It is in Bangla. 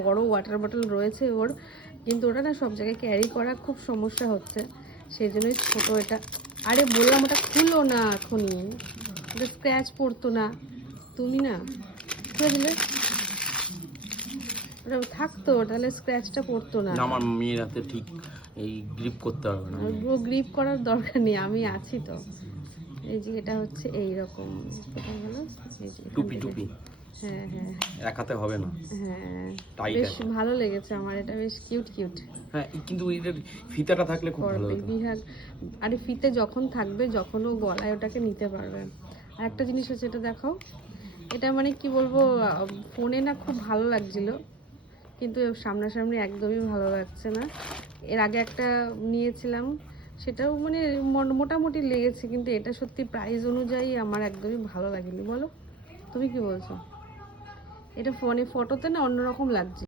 বড় ওয়াটার বটল রয়েছে ওর, কিন্তু ওটা না সব জায়গায় ক্যারি করা খুব সমস্যা হচ্ছে, সেই জন্যই ছোটো এটা। আরে বললাম ওটা খুলো না এখনই, ওটা স্ক্র্যাচ পড়তো না, তুমি না খুলে দিলে ওটা থাকতো, তাহলে স্ক্র্যাচটা পড়তো না। আমার মেয়ের হাতে ঠিক এই গ্রিপ করতে হবে না, ও গ্রিপ করার দরকার নেই, আমি আছি তো। এই যে এটা হচ্ছে এইরকম, কোথায় গেল, এই যে টুপি টুপি। হ্যাঁ হ্যাঁ এক হাতে হবে না। হ্যাঁ, টাইট বেশ ভালো লেগেছে আমার, এটা বেশ কিউট কিউট। হ্যাঁ, কিন্তু এর ফিতাটা থাকলে খুব ভালো হতো। বিহার, আরে ফিতে যখন থাকবে, যখন ও গলায় ওটাকে নিতে পারবে। আর একটা জিনিস হচ্ছে, এটা দেখো, এটা মানে কি বলবো, ফোনে না খুব ভালো লাগছিল, কিন্তু সামনাসামনি একদমই ভালো লাগছে না। এর আগে একটা নিয়েছিলাম, সেটাও মানে মোটামুটি লেগেছে, কিন্তু এটা সত্যি প্রাইস অনুযায়ী আমার একদমই ভালো লাগেনি। বলো তুমি কি বলছো? এটা ফোনে ফটোতে না অন্যরকম লাগছে।